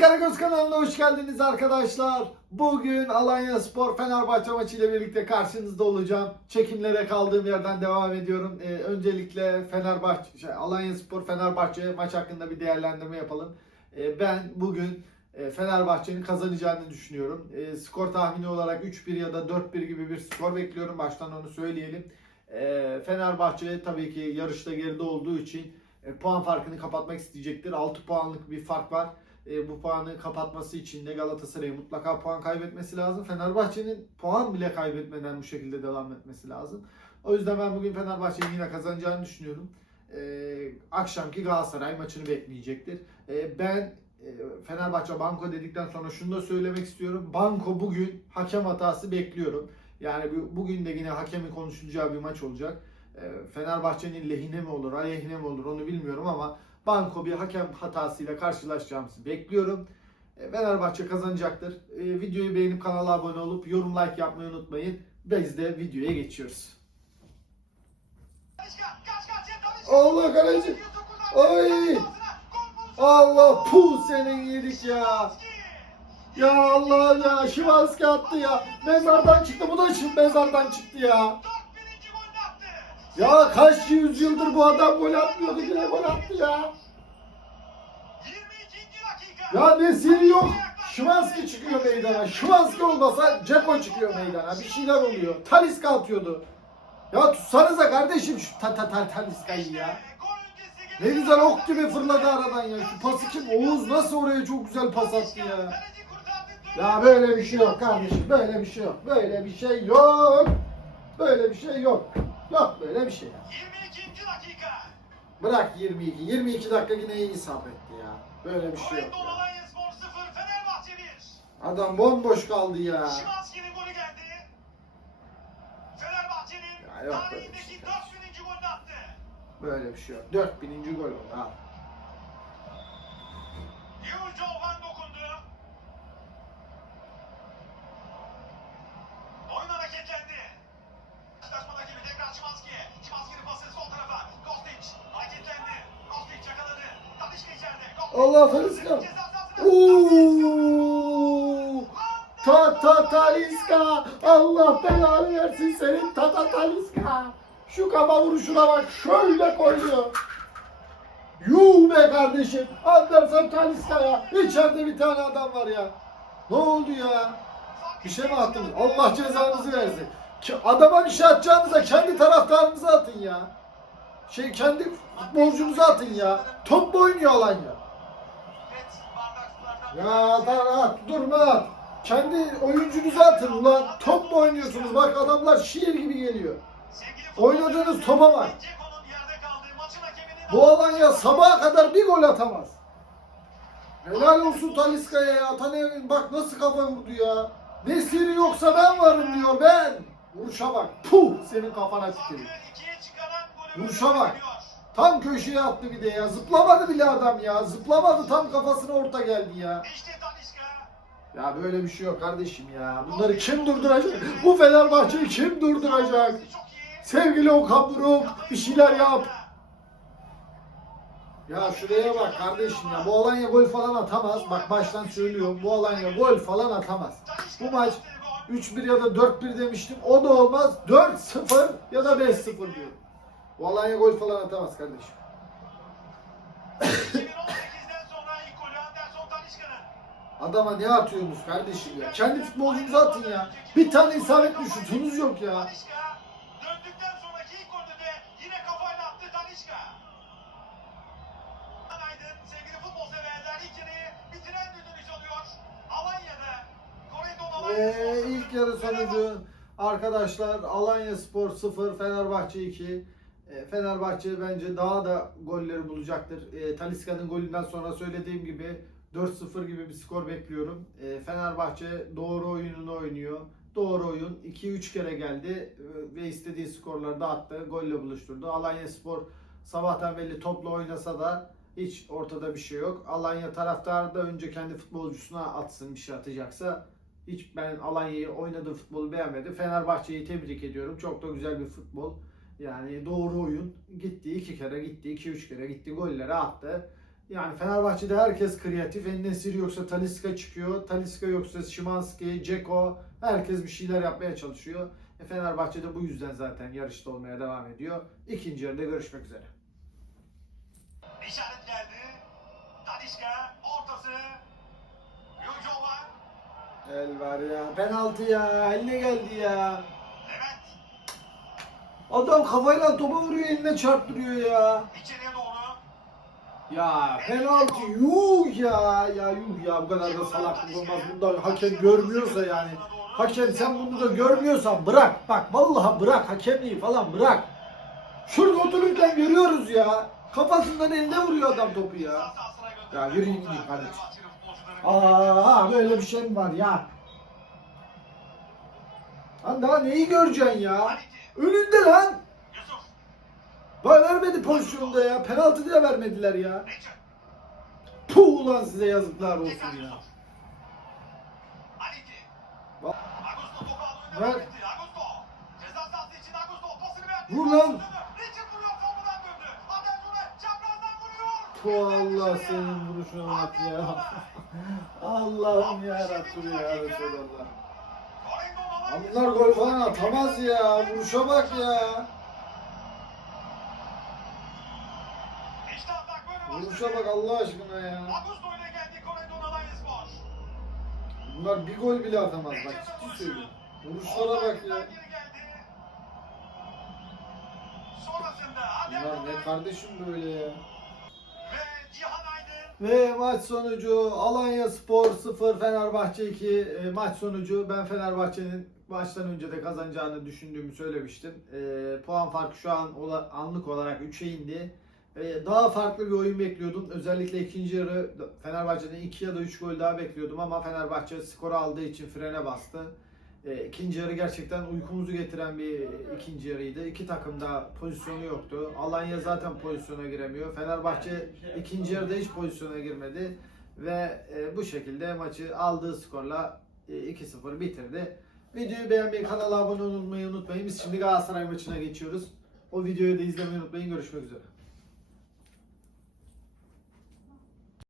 Karagöz kanalına hoş geldiniz arkadaşlar. Bugün Alanya Spor Fenerbahçe maçı ile birlikte karşınızda olacağım. Çekimlere kaldığım yerden devam ediyorum. Ee, öncelikle Fenerbahçe, şey, Alanya Spor Fenerbahçe maç hakkında bir değerlendirme yapalım. Ee, ben bugün e, Fenerbahçe'nin kazanacağını düşünüyorum. E, skor tahmini olarak 3-1 ya da 4-1 gibi bir skor bekliyorum. Baştan onu söyleyelim. E, Fenerbahçe tabii ki yarışta geride olduğu için e, puan farkını kapatmak isteyecektir. 6 puanlık bir fark var. E, bu puanı kapatması için de Galatasaray'ın mutlaka puan kaybetmesi lazım. Fenerbahçe'nin puan bile kaybetmeden bu şekilde devam etmesi lazım. O yüzden ben bugün Fenerbahçe'nin yine kazanacağını düşünüyorum. E, akşamki Galatasaray maçını bekleyecektir. E, ben e, Fenerbahçe Banko dedikten sonra şunu da söylemek istiyorum. Banko bugün hakem hatası bekliyorum. Yani bu- bugün de yine hakemin konuşulacağı bir maç olacak. E, Fenerbahçe'nin lehine mi olur, aleyhine mi olur onu bilmiyorum ama Banko bir hakem hatasıyla karşılaşacağımızı bekliyorum. E, Fenerbahçe kazanacaktır. E, videoyu beğenip kanala abone olup yorum like yapmayı unutmayın. Biz de videoya geçiyoruz. Allah kaleci. Ay. Allah puh senin yedik ya. Ya Allah ya Şimanski attı ya. Mezardan çıktı bu da şimdi mezardan çıktı ya. Ya kaç yüzyıldır bu adam gol atmıyordu yine gol attı ya. Ya Nesiri yok. Şimanski çıkıyor meydana. Şimanski olmasa Ceko çıkıyor meydana. Bir şeyler oluyor. Taliska atıyordu. Ya tutsanıza kardeşim şu ta ta ta Taliska'yı ya. Ne güzel ok gibi fırladı aradan ya. Şu pası kim? Oğuz nasıl oraya çok güzel pas attı ya. Ya böyle bir şey yok kardeşim. Böyle bir şey yok. Böyle bir şey yok. Böyle bir şey yok. Yok böyle bir şey ya. 22. dakika. Bırak 22. 22 dakika yine iyi sabretti ya. Böyle bir şey yok ya. Alanya Spor 0, Fenerbahçe 1. Adam bomboş kaldı ya. Şimanski'nin golü geldi. Fenerbahçe'nin Ya yok böyle bir tarihindeki şey 4000. golünü attı. Böyle bir şey yok. 4000. gol oldu ha. Yurca Ovan dokundu. Oyun hareketlendi. Karşılaşmadaki gibi tekrar Şimanski. Şimanski'nin pası sol tarafa. Kostic hareketlendi. Kostic yakaladı. Tadişka içeride. Kostic. Allah Talisca. Ceza sahasına- Uuu. Ta ta Taliska. Allah belanı versin senin ta ta Taliska. Şu kafa vuruşuna bak. Şöyle koyuyor. Yuh be kardeşim. Anderson Taliska ya. İçeride bir tane adam var ya. Ne oldu ya? Bir şey mi attınız? Allah cezanızı versin. Adama bir şey atacağınıza kendi taraftarınıza atın ya. Şey kendi futbolcunuza atın ya. Top oynuyor? Net bardaklardan- Ya at, durma at. Kendi oyuncunuza atın ulan. Top mu oynuyorsunuz? Bak adamlar şiir gibi geliyor. Oynadığınız topa bak. Bu Alanya sabaha kadar bir gol atamaz. Helal olsun Taliska'ya ya. Taner'in bak nasıl kafa vurdu ya. Nesiri yoksa ben varım diyor ben. Vuruşa bak. Puh senin kafana tüküreyim. Vuruşa bak. Tam köşeye attı bir de ya. Zıplamadı bile adam ya. Zıplamadı tam kafasına orta geldi ya. Ya böyle bir şey yok kardeşim ya. Bunları kim durduracak? Bu Fenerbahçe'yi kim durduracak? Sevgili Okan Buruk bir şeyler yap. Ya şuraya bak kardeşim ya. Bu Alanya gol falan atamaz. Bak baştan söylüyorum. Bu Alanya gol falan atamaz. Bu maç 3-1 ya da 4-1 demiştim. O da olmaz. 4-0 ya da 5-0 diyorum. Alanya gol falan atamaz kardeşim. 2018'den sonra ilk golü Anderson Talisca'nın. Adama ne atıyorsunuz kardeşim ya? Kendi futbolcunuza atın ya. Bir tane isabetli şutunuz yok ya. Talisca Spor ilk yarı sonucu arkadaşlar Alanya Spor 0, Fenerbahçe 2. E, Fenerbahçe bence daha da golleri bulacaktır. E, Talisca'nın golünden sonra söylediğim gibi 4-0 gibi bir skor bekliyorum. E, Fenerbahçe doğru oyununu oynuyor. Doğru oyun 2-3 kere geldi ve istediği skorları da attı. Golle buluşturdu. Alanya Spor sabahtan belli topla oynasa da hiç ortada bir şey yok. Alanya taraftarı da önce kendi futbolcusuna atsın bir şey atacaksa. Hiç ben Alanya'yı oynadığı futbolu beğenmedim. Fenerbahçe'yi tebrik ediyorum. Çok da güzel bir futbol. Yani doğru oyun. Gitti iki kere gitti, iki üç kere gitti. Golleri attı. Yani Fenerbahçe'de herkes kreatif. Enesiri yoksa Talisca çıkıyor. Talisca yoksa Şimanski, Ceko. Herkes bir şeyler yapmaya çalışıyor. E Fenerbahçe'de bu yüzden zaten yarışta olmaya devam ediyor. İkinci yarıda görüşmek üzere. İşaret geldi. Tadişka ortası. Yujova. El var ya. Penaltı ya. Eline geldi ya. Levent Adam kafayla topa vuruyor eline çarptırıyor ya. içeriye doğru. Ya penaltı yuh ya. Ya yuh ya bu kadar da salaklık olmaz. Bunda hakem görmüyorsa yani. Hakem sen bunu da görmüyorsan bırak. Bak vallahi bırak hakemliği falan bırak. Şurada otururken görüyoruz ya. Kafasından eline vuruyor adam topu ya. Ya yürüyün gidin kardeşim. Aa böyle bir şey mi var ya? Lan daha neyi göreceksin ya? Önünde lan. Vay vermedi pozisyonda ya. Penaltı diye vermediler ya. Puh ulan size yazıklar olsun ya. Ver. önüne gitti. Allah senin vuruşuna bak ya. Allah'ım ya Rabbim ya Resulallah. Bunlar gol falan atamaz ya. Vuruşa bak ya. Vuruşa bak Allah aşkına ya. Bunlar bir gol bile atamaz bak ciddi söylüyorum. Vuruşlara bak ya. Bunlar ne kardeşim böyle ya. Ve maç sonucu Alanya Spor 0 Fenerbahçe 2 E, maç sonucu ben Fenerbahçe'nin maçtan önce de kazanacağını düşündüğümü söylemiştim. E, puan farkı şu an ola- anlık olarak 3'e indi. E, daha farklı bir oyun bekliyordum. Özellikle ikinci yarı Fenerbahçe'den 2 ya da 3 gol daha bekliyordum ama Fenerbahçe skoru aldığı için frene bastı. E, ikinci yarı gerçekten uykumuzu getiren bir ikinci yarıydı. İki takım da pozisyonu yoktu. Alanya zaten pozisyona giremiyor. Fenerbahçe ikinci yarıda hiç pozisyona girmedi. Ve e, bu şekilde maçı aldığı skorla e, 2-0 bitirdi. Videoyu beğenmeyi, kanala abone olmayı unutmayın. Biz şimdi Galatasaray maçına geçiyoruz. O videoyu da izlemeyi unutmayın. Görüşmek üzere.